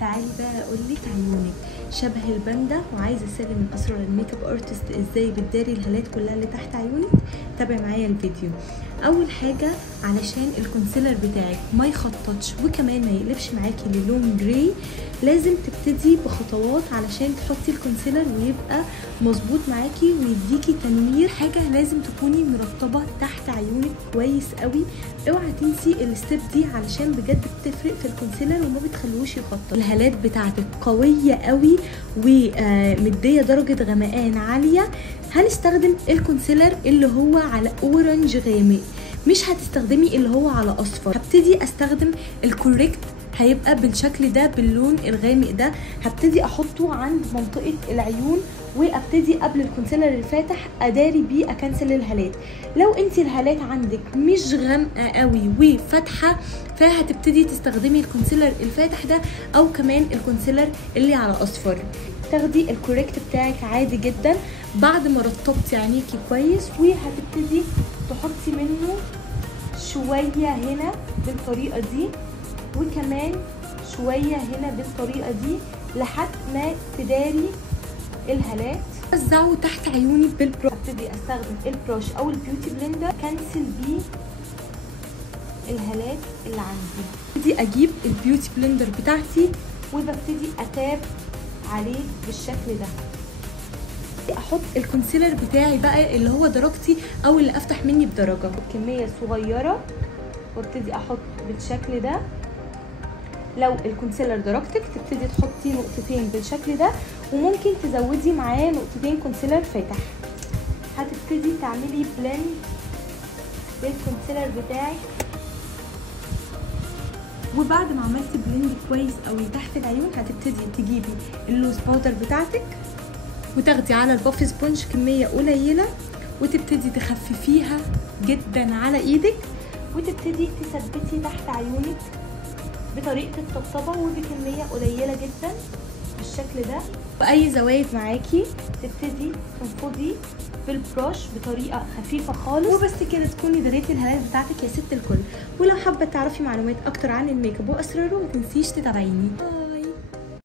تعالي بقى اقولك عيونك شبه الباندا وعايزه اسلم اسرار الميك اب ارتست ازاي بتداري الهالات كلها اللي تحت عيونك. تابعي معايا الفيديو. اول حاجه علشان الكونسيلر بتاعك ما يخططش وكمان ما يقلبش معاكي للون جراي، لازم تبتدي بخطوات علشان تحطي الكونسيلر ويبقى مظبوط معاكي ويديكي تنوير. حاجه لازم تكوني مرطبه تحت عيونك كويس قوي، اوعي تنسي الستيب دي علشان بجد بتفرق في الكونسيلر وما بتخلوش يخطط. الهالات بتاعتك قويه قوي ومديه درجه غمقان عاليه، هنستخدم الكونسيلر اللي هو على اورنج غامق، مش هتستخدمي اللي هو على اصفر. هبتدي استخدم الكوريكت، هيبقى بالشكل ده باللون الغامق ده. هبتدي احطه عند منطقه العيون وابتدي قبل الكونسيلر الفاتح اداري بيه اكنسل الهالات. لو انت الهالات عندك مش غامقه قوي وفاتحه فهتبتدي تستخدمي الكونسيلر الفاتح ده او كمان الكونسيلر اللي على اصفر. تاخدي الكوريكت بتاعك عادي جدا بعد ما رطبتي عينيكي كويس، وهتبتدي تحطي منه شويه هنا بالطريقه دي وكمان شويه هنا بالطريقه دي لحد ما تداري الهالات. وزعوا تحت عيوني بالبروش. ابتدي استخدم البروش او البيوتي بلندر كنسل بيه الهالات اللي عندي. ابتدي اجيب البيوتي بلندر بتاعتي وببتدي اتاب عليه بالشكل ده. احط الكونسيلر بتاعي بقى اللي هو درجتي او اللي افتح مني بدرجه كميه صغيره وابتدي احط بالشكل ده. لو الكونسيلر درجتك تبتدي تحطي نقطتين بالشكل ده وممكن تزودي معاه نقطتين كونسيلر فاتح. هتبتدي تعملي بلند بالكونسيلر بتاعك، وبعد ما عملتي بلند كويس قوي تحت العيون هتبتدي تجيبي اللوز باودر بتاعتك وتاخدي على الباف سبونج كميه قليله وتبتدي تخففيها جدا على ايدك وتبتدي تثبتي تحت عيونك بطريقه الطبطبه وبكميه قليله جدا بالشكل ده. واي زوايد معاكي تبتدي تنفضي بالبروش بطريقه خفيفه خالص وبس كده تكوني دريتي الهالات بتاعتك يا ست الكل. ولو حابه تعرفي معلومات اكتر عن الميك اب واسراره متنسيش تتابعيني.